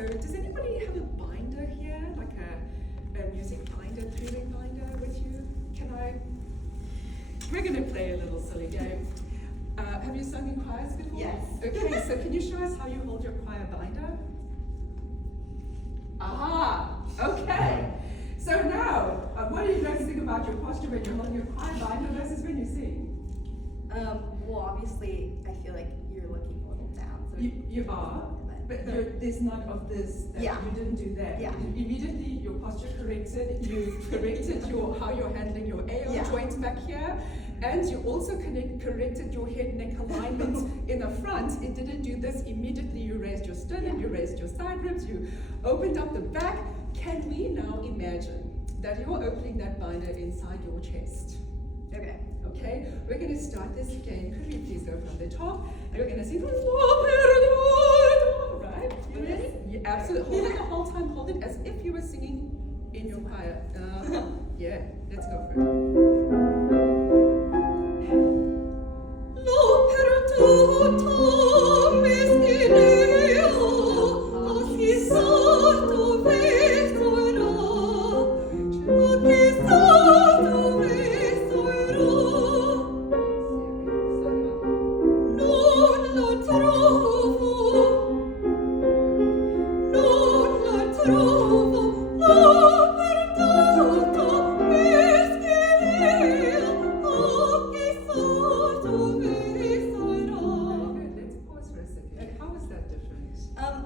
So does anybody have a binder here, like a music binder, 3-ring binder with you? We're going to play a little silly game. Have you sung in choirs before? Yes. Okay, so can you show us how you hold your choir binder? Aha, okay. So now, what are you noticing about your posture when you're holding your choir binder versus when you sing? Well, obviously, I feel like you're looking a little down. So You are, but there's none of this, that Yeah. you didn't do that. Yeah. Immediately your posture corrected, you corrected how you're handling your AO Yeah. joints back here, and you also corrected your head neck alignment in the front. It didn't do this. Immediately you raised your sternum, you raised your side ribs, you opened up the back. Can we now imagine that you're opening that binder inside your chest? Okay. Okay, we're going to start this again. Could we please go from the top? And we're going to sing, right? You ready? Yeah, absolutely. Hold it the whole time. Hold it as if you were singing in your choir. Yeah, let's go for it.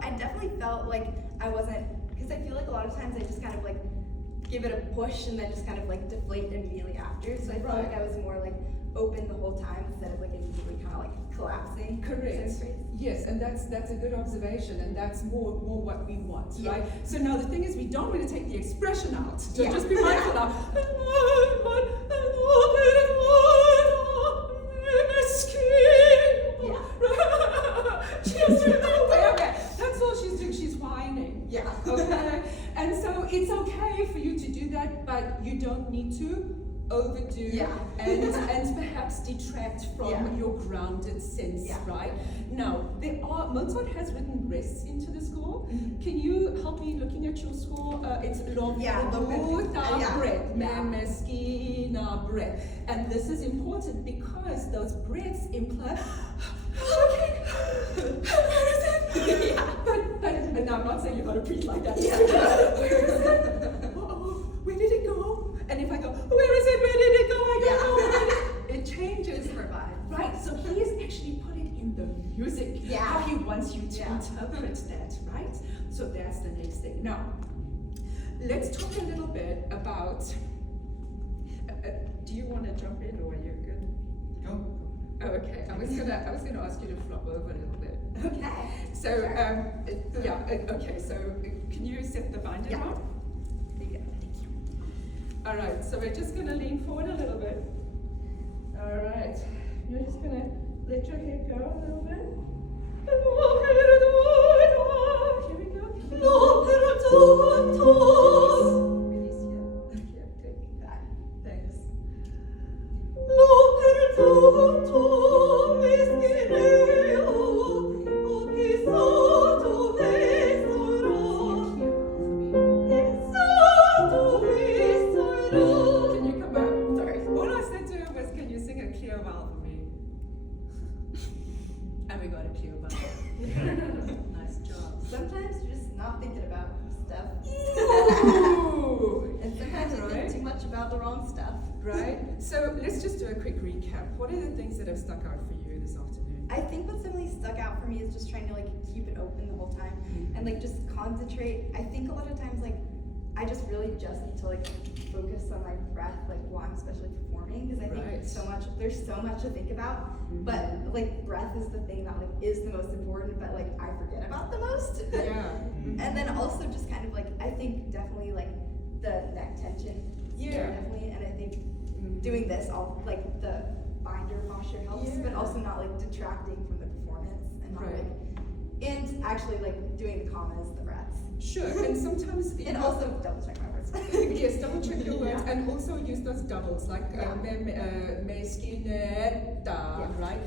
I definitely felt like I wasn't, because I feel like a lot of times I just kind of like give it a push and then just kind of like deflate immediately after. So I felt like I was more like open the whole time instead of like immediately kind of like collapsing. Correct. Yes, and that's a good observation, and that's more what we want, Yeah. right? So now the thing is, we don't want to take the expression out. So Yeah. just be mindful now. Okay, that's all she's doing. She's whining. Yeah. Okay, and so it's okay for you to do that, but you don't need to overdo and perhaps detract from your grounded sense, right? Now, Mozart has written rests into the score. Can you help me looking at your score? It's long breath, breath. And this is important because those breaths imply, okay, where is it? But now I'm not saying you gotta breathe like that. Where did it go? And if I go, where is it? Where did it go? I don't know. It changes her vibe, right? So he has actually put it in the music, how he wants you to interpret that, right? So that's the next thing. Now, let's talk a little bit about. Do you want to jump in, or are you good? Go. Oh, okay. I was gonna ask you to flop over a little bit. Okay. So okay. So can you set the binder down? All right, so we're just going to lean forward a little bit. All right, you're just going to let your head go a little bit. Here we go. Release here. Okay, take that. Thanks. Can you come back? Sorry. All I said to him was, can you sing a clear vowel for me? And we got a clear vowel. Nice job. Sometimes you're just not thinking about stuff. Ooh. And sometimes you think too much about the wrong stuff. Right? So let's just do a quick recap. What are the things that have stuck out for you this afternoon? I think what's really stuck out for me is just trying to like keep it open the whole time and like just concentrate. I think a lot of times like I just really just need to like focus on my breath like while I'm especially performing because I think there's so much to think about, but like breath is the thing that like is the most important, but like I forget about the most. Yeah. And then also just kind of like I think definitely like the neck tension definitely, and I think doing this all like the binder posture helps, but also not like detracting from the performance and not like and actually like doing the commas, the breaths. Sure, and sometimes And also double check my words. yes, double check your words, Yeah. and also use those doubles like right?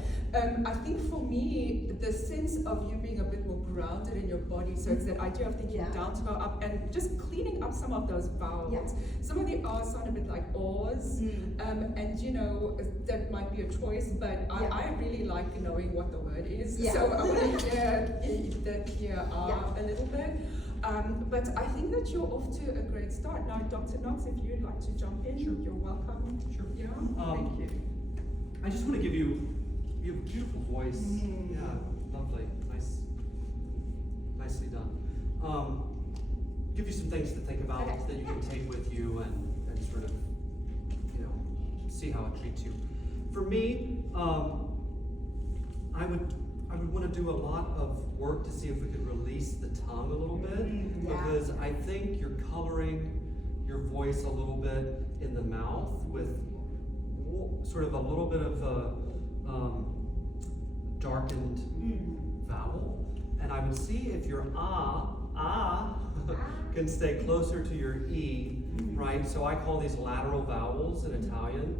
I think for me, the sense of you being a bit more grounded in your body, so it's that idea of thinking down to go up and just cleaning up some of those vowels. Yeah. Some of the R's sound a bit like O's, and you know, that might be a choice, but I really like knowing what the word is, so I want to hear R a little bit. But I think that you're off to a great start. Now, Dr. Knox, if you'd like to jump in, you're welcome. Sure. Yeah, Thank you. I just want to give you have a beautiful voice. Yeah, lovely. Nicely done. Give you some things to think about that you can take with you and sort of, you know, see how it treats you. For me, I would want to do a lot of work to see if we could release the tongue a little bit, because I think you're coloring your voice a little bit in the mouth with sort of a little bit of a darkened vowel, and I would see if your can stay closer to your E, right? So I call these lateral vowels in Italian.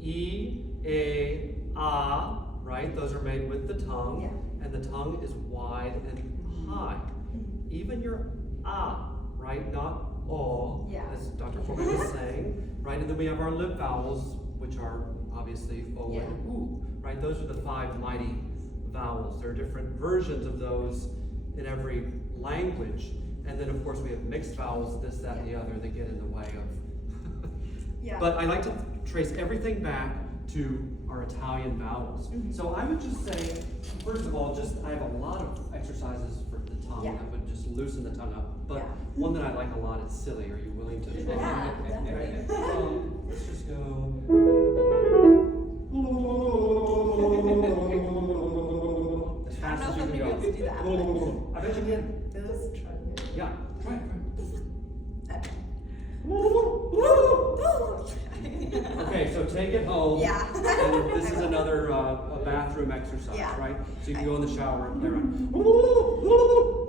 E, A, A, right? Those are made with the tongue, and the tongue is wide and high. Even your A, right? Not O, as Dr. Corbett was saying, right? And then we have our lip vowels, which are obviously O and U, right? Those are the 5 mighty vowels. There are different versions of those in every language. And then, of course, we have mixed vowels, this, that, and the other, that get in the way of. But I like to trace everything back to our Italian vowels. So I would just say, first of all, I have a lot of exercises for the tongue that would just loosen the tongue up. But one that I like a lot is silly. Are you willing to try? Yeah. Let's just go. As fast as you can go. Do that. I bet you can. Yeah, try it. Okay, so take it home. And this is another a bathroom exercise, right? So you can go in the shower and play around.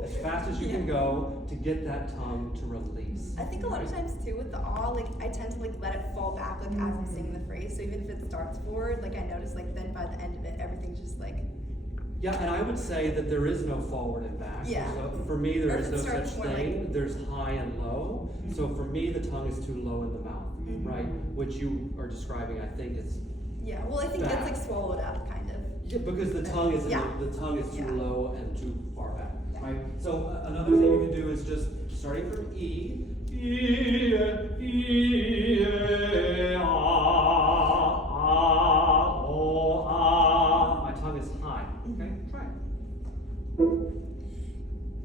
As fast as you can go to get that tongue to release. I think a lot of times too with the awe, like I tend to like let it fall back like as I'm singing the phrase. So even if it starts forward, like I notice like then by the end of it, everything's just like. Yeah, and I would say that there is no forward and back. So for me, there is no such thing. There's high and low. So for me, the tongue is too low in the mouth, right? Which you are describing, I think, is. Yeah, well, I think that's like swallowed up, kind of. Yeah, because the tongue is the tongue is too low and too far back, right? So another thing you can do is just starting from E. My tongue is high. Okay, try it.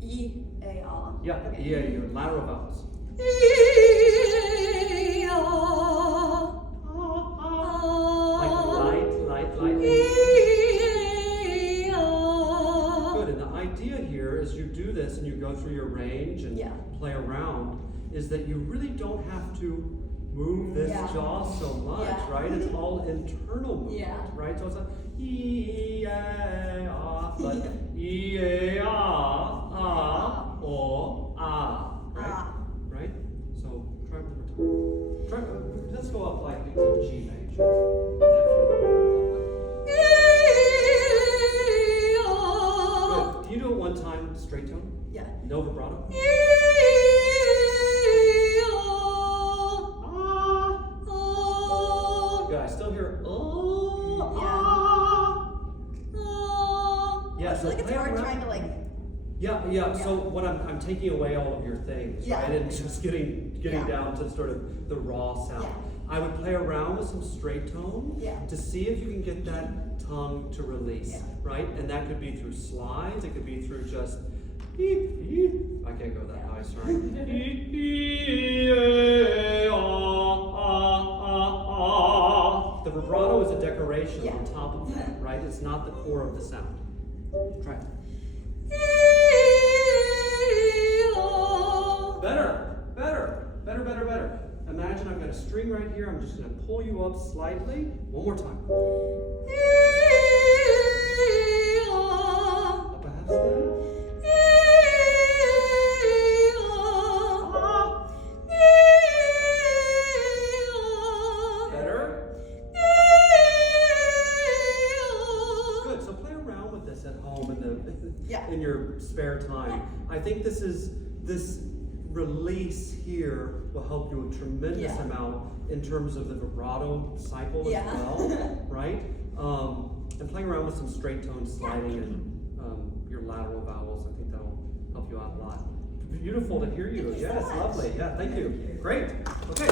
E-A-R. Yeah, okay. your lateral vowels. Like light. Good, and the idea here is you do this and you go through your range and play around, is that you really don't have to move this jaw so much, right? It's all internal movement, right? So it's like E-A-R, but E-A-R, O, ah, right? Right? So try one more time. Let's go up like to G major. Good. Can you do it one time, straight tone? Yeah. No vibrato? Good. I still hear I feel like it's hard trying to like. Yeah. So when I'm taking away all of your things, right, and just getting down to sort of the raw sound. I would play around with some straight tone to see if you can get that tongue to release, right? And that could be through slides. It could be through just. I can't go that high. Sorry. The vibrato is a decoration on top of that, right? It's not the core of the sound. Try it. Better. Imagine I've got a string right here. I'm just going to pull you up slightly. One more time. Up a half step. think this release here will help you a tremendous amount in terms of the vibrato cycle as well, right? And playing around with some straight tone sliding and your lateral vowels, I think that'll help you out a lot. Beautiful to hear you. Thank you so Yes, much. lovely. Yeah, thank you. Great. Okay.